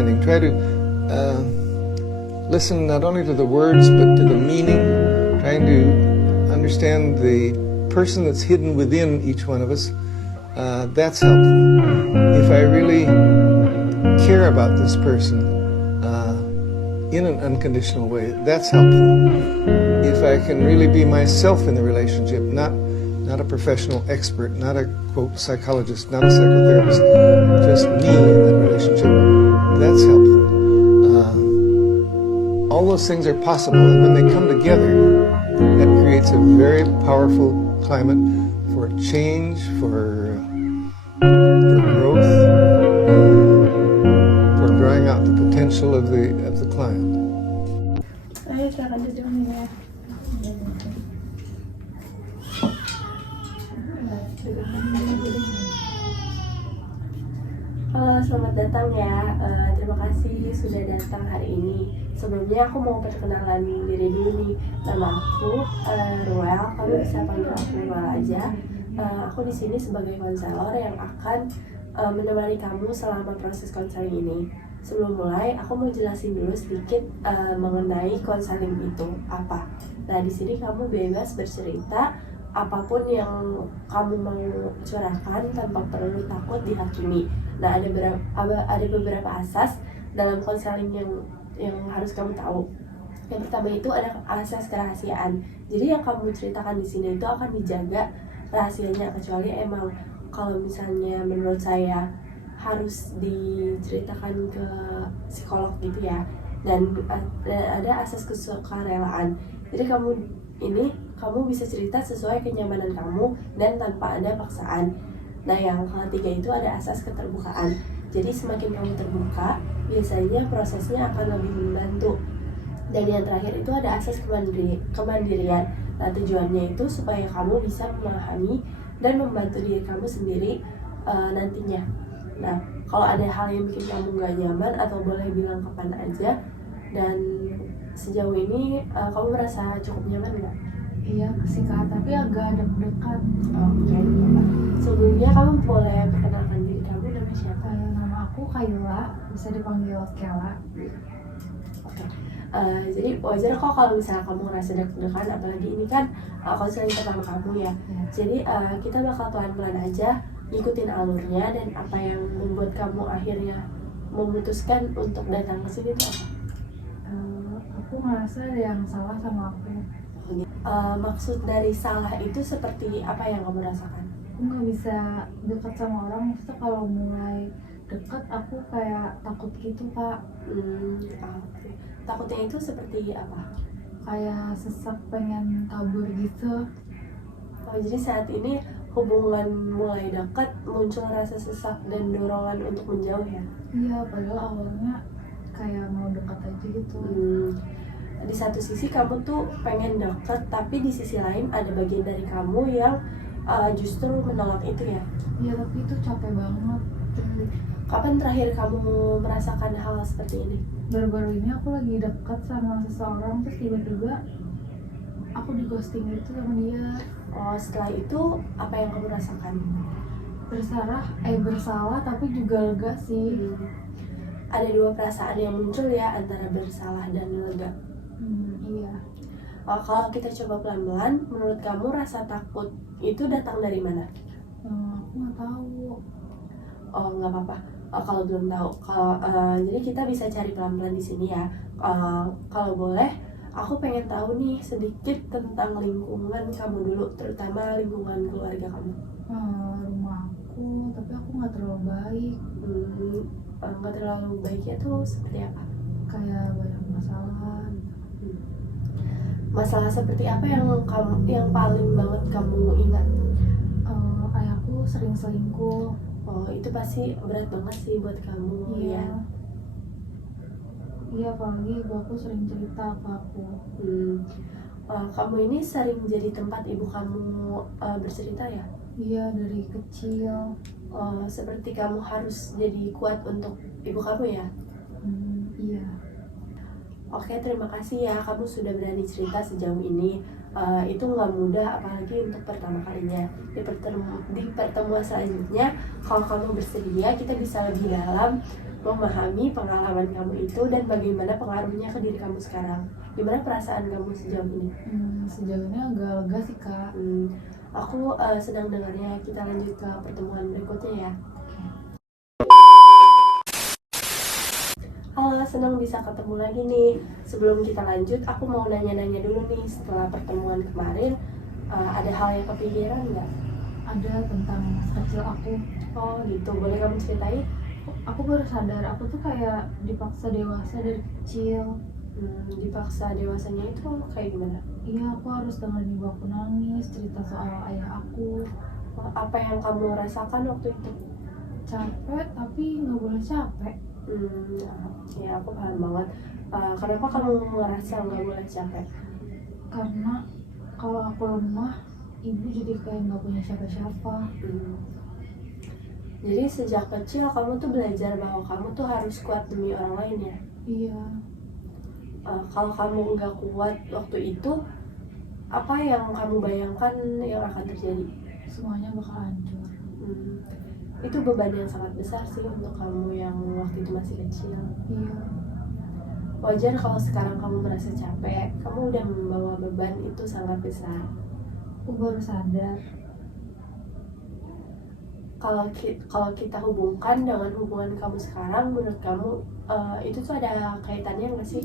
understanding. Try to listen not only to the words but to the meaning, trying to understand the person that's hidden within each one of us. That's helpful. If I really care about this person in an unconditional way, that's helpful. If I can really be myself in the relationship, not a professional expert, not a, quote, psychologist, not a psychotherapist, just me in that relationship, that's helpful. All those things are possible, and when they come together, that creates a very powerful climate for change, for growth, for drawing out the potential of the client. Ayo, silakan duduk ya. Halo, selamat datang ya. Terima kasih sudah datang hari ini. Sebelumnya aku mau perkenalan diri dulu nih. Nama aku Ruel. Kamu bisa panggil aku Ruel aja. Aku di sini sebagai konselor yang akan menemani kamu selama proses konseling ini. Sebelum mulai, aku mau jelasin dulu sedikit mengenai konseling itu apa. Nah, di sini kamu bebas bercerita apapun yang kamu mau curahkan tanpa perlu takut dihakimi. Nah, ada beberapa asas dalam konseling yang harus kamu tahu. Yang pertama itu ada asas kerahasiaan. Jadi yang kamu ceritakan di sini itu akan dijaga rahasianya, kecuali emang kalau misalnya menurut saya harus diceritakan ke psikolog gitu ya. Dan ada asas kesukarelaan. Jadi kamu bisa cerita sesuai kenyamanan kamu dan tanpa ada paksaan. Nah, yang ketiga itu ada asas keterbukaan. Jadi semakin kamu terbuka, biasanya prosesnya akan lebih membantu. Dan yang terakhir itu ada asas kemandirian. Nah, tujuannya itu supaya kamu bisa memahami dan membantu diri kamu sendiri nantinya. Nah, kalau ada hal yang bikin kamu gak nyaman atau boleh bilang kapan aja. Dan sejauh ini kamu merasa cukup nyaman gak? Iya sih Kak, tapi agak deg-degan. Oke. Sebelumnya kamu boleh perkenalkan diri kamu, nama siapa? Nama aku Kayla, bisa dipanggil Kela. Oke. Jadi wajar kok kalau misalnya kamu ngerasa deg-degan, apalagi ini kan konseling pertama kamu ya. Jadi kita bakal pelan-pelan aja ngikutin alurnya, dan apa yang membuat kamu akhirnya memutuskan untuk datang ke sini itu apa? Aku ngerasa ada yang salah sama aku. Maksud dari salah itu seperti apa yang kamu rasakan? Aku nggak bisa dekat sama orang, maksudnya kalau mulai dekat aku kayak takut gitu Kak. Takutnya itu seperti apa? Kayak sesak pengen kabur gitu. Oh, jadi saat ini hubungan mulai dekat muncul rasa sesak dan dorongan untuk menjauh ya? Iya, padahal awalnya kayak mau dekat aja gitu. Di satu sisi kamu tuh pengen deket, tapi di sisi lain ada bagian dari kamu yang justru menolak itu ya? Iya, tapi itu capek banget. Kapan terakhir kamu merasakan hal seperti ini? Baru-baru ini aku lagi dekat sama seseorang, terus tiba-tiba aku di-ghosting gitu sama dia. Oh, setelah itu apa yang kamu rasakan? Bersalah tapi juga lega sih. Ada dua perasaan yang muncul ya, antara bersalah dan lega. Iya. Kalau kita coba pelan-pelan, menurut kamu rasa takut itu datang dari mana? Aku nggak tahu. Oh, nggak apa-apa. Kalau belum tahu, jadi kita bisa cari pelan-pelan di sini ya. Kalau boleh, aku pengen tahu nih sedikit tentang lingkungan kamu dulu, terutama lingkungan keluarga kamu. Rumah aku, tapi aku nggak terlalu baik. Nggak terlalu baiknya tuh seperti apa? Kayak banyak masalah. Masalah seperti apa yang paling banget kamu ingat? Ayahku sering selingkuh. Oh, itu pasti berat banget sih buat kamu. Iya. Ya. Iya, apalagi ibu aku sering cerita ke aku. Kamu ini sering jadi tempat ibu kamu bercerita ya? Iya, dari kecil. Seperti kamu harus jadi kuat untuk ibu kamu ya? Iya. Oke, terima kasih ya kamu sudah berani cerita sejauh ini. Itu nggak mudah, apalagi untuk pertama kalinya. Di pertemuan selanjutnya, kalau kamu bersedia, kita bisa lebih dalam memahami pengalaman kamu itu dan bagaimana pengaruhnya ke diri kamu sekarang. Gimana perasaan kamu sejauh ini? Sejauh ini agak lega sih kak. Aku sedang dengarnya. Kita lanjut ke pertemuan berikutnya ya. Halo, senang bisa ketemu lagi nih. Sebelum kita lanjut, aku mau nanya-nanya dulu nih. Setelah pertemuan kemarin, ada hal yang kepikiran nggak? Ada tentang masa kecil aku. Oh gitu, boleh kamu ceritain? Aku baru sadar aku tuh kayak dipaksa dewasa dari kecil. Dipaksa dewasanya itu kayak gimana? Iya, aku harus dengerin ibu aku nangis, cerita soal ayah aku. Apa yang kamu rasakan waktu itu? Capek, tapi nggak boleh capek. Ya aku paham banget. Kenapa kamu ngerasa nggak boleh capek? Karena kalau aku lemah, ibu jadi kayak nggak punya siapa-siapa. Jadi sejak kecil kamu tuh belajar bahwa kamu tuh harus kuat demi orang lain ya? Iya. Kalau kamu nggak kuat waktu itu, apa yang kamu bayangkan yang akan terjadi? Semuanya bakal hancur. Itu beban yang sangat besar sih untuk kamu yang waktu itu masih kecil. Iya. Wajar kalau sekarang kamu merasa capek, kamu udah membawa beban itu sangat besar. Aku baru sadar. Kalau kita hubungkan dengan hubungan kamu sekarang, menurut kamu itu tuh ada kaitannya nggak sih?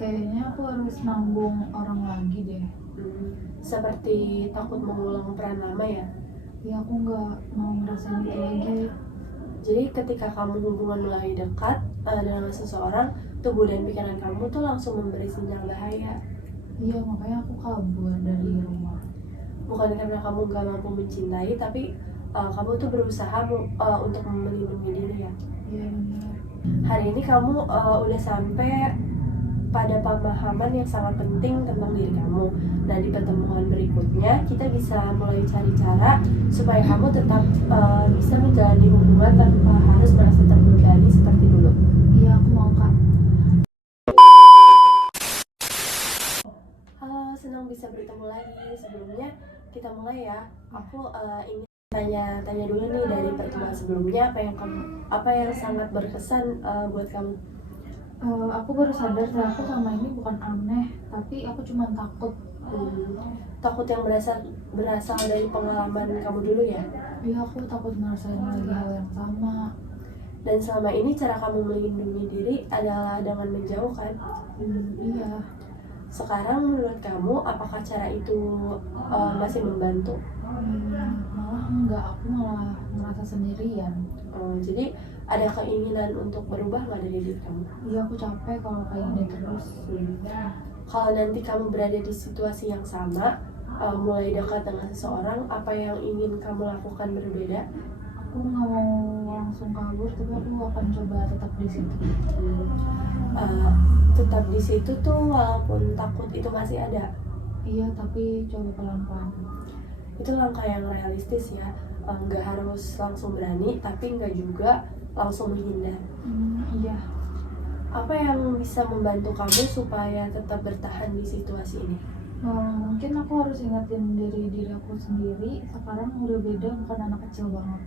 Kayaknya aku harus nanggung orang lagi deh. Seperti takut mengulang peran lama ya? Ya aku nggak mau ngerasain itu lagi. Jadi ketika kamu hubungan mulai dekat dengan seseorang, tubuh dan pikiran kamu tuh langsung memberi sinyal bahaya. Iya, makanya aku kabur dari rumah. Bukan karena kamu gak mampu mencintai, tapi kamu tuh berusaha untuk melindungi diri ya. Iya benar. Hari ini kamu udah sampai pada pemahaman yang sangat penting tentang diri kamu. Nah, di pertemuan berikutnya kita bisa mulai cari cara supaya kamu tetap bisa menjalani hubungan tanpa harus merasa terbebani seperti dulu. Iya, aku mau kak. Halo, senang bisa bertemu lagi. Sebelumnya kita mulai ya. Aku ingin tanya dulu nih dari pertemuan sebelumnya, apa yang sangat berkesan buat kamu? Aku baru sadar ternyata aku sama ini bukan aneh, tapi aku cuma takut. Takut yang berasal dari pengalaman kamu dulu ya? Iya, aku takut ngerasain lagi hal yang sama. Dan selama ini cara kamu melindungi diri adalah dengan menjauh kan? Iya. Sekarang menurut kamu apakah cara itu masih membantu? Malah enggak, aku malah merasa sendirian. Jadi ada keinginan untuk berubah nggak dari diri kamu? Iya, aku capek kalau kayak gini terus. Kalau nanti kamu berada di situasi yang sama, mulai dekat dengan seseorang, apa yang ingin kamu lakukan berbeda? Aku nggak mau langsung kabur, tapi aku akan coba tetap di situ. Tetap di situ tuh walaupun takut itu masih ada. Iya, tapi coba pelan-pelan. Itu langkah yang realistis ya. Nggak harus langsung berani, tapi nggak juga langsung menghindar. Iya. Apa yang bisa membantu kamu supaya tetap bertahan di situasi ini? Mungkin aku harus ingetin diri aku sendiri. Sekarang udah beda, bukan anak kecil banget.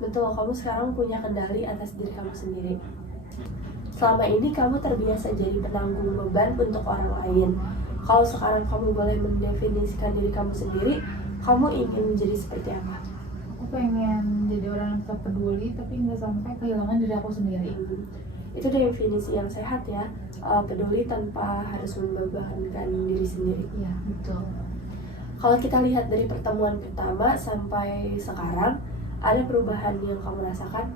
Betul, kamu sekarang punya kendali atas diri kamu sendiri. Selama ini kamu terbiasa jadi penanggung beban untuk orang lain. Kalau sekarang kamu boleh mendefinisikan diri kamu sendiri, kamu ingin menjadi seperti apa? Aku pengen jadi orang yang tetap peduli, tapi nggak sampai kehilangan diri aku sendiri. Itu definisi yang sehat ya, peduli tanpa harus membebankan diri sendiri. Iya, betul. Kalau kita lihat dari pertemuan pertama sampai sekarang, ada perubahan yang kamu rasakan?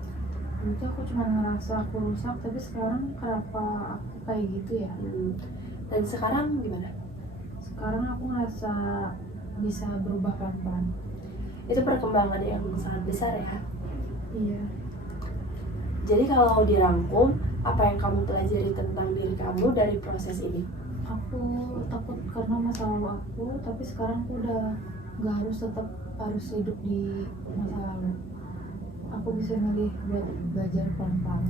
Itu aku cuma ngerasa aku rusak, tapi sekarang kenapa aku kayak gitu ya? Dan sekarang gimana? Sekarang aku ngerasa bisa berubah pelan-pelan. Itu perkembangan yang sangat besar ya. Iya. Jadi kalau dirangkum, apa yang kamu pelajari tentang diri kamu dari proses ini? Aku takut karena masa lalu aku, tapi sekarang aku udah gak harus hidup di masa lalu. Aku bisa milih buat belajar pelan-pelan.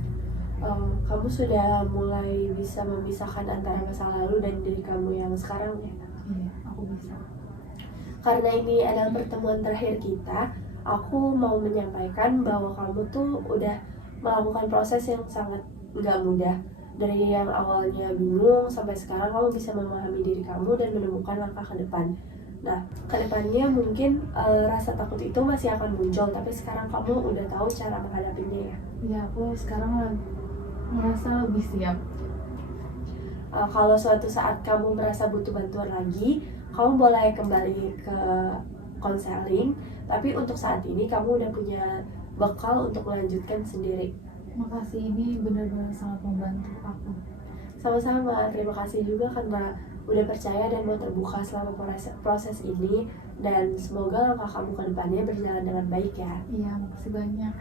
Kamu sudah mulai bisa memisahkan antara masa lalu dan diri kamu yang sekarang ya? Iya, aku bisa. Karena ini adalah pertemuan terakhir kita, aku mau menyampaikan bahwa kamu tuh udah melakukan proses yang sangat nggak mudah. Dari yang awalnya bingung sampai sekarang kamu bisa memahami diri kamu dan menemukan langkah ke depan. Nah, ke depannya mungkin rasa takut itu masih akan muncul, tapi sekarang kamu udah tahu cara menghadapinya ya. Ya, aku sekarang merasa lebih siap. Kalau suatu saat kamu merasa butuh bantuan lagi, kamu boleh kembali ke konseling, tapi untuk saat ini kamu udah punya bekal untuk melanjutkan sendiri. Makasih, ini benar-benar sangat membantu aku. Sama-sama, terima kasih juga karena udah percaya dan mau terbuka selama proses ini, dan semoga langkah kamu ke depannya berjalan dengan baik ya. Iya, makasih banyak.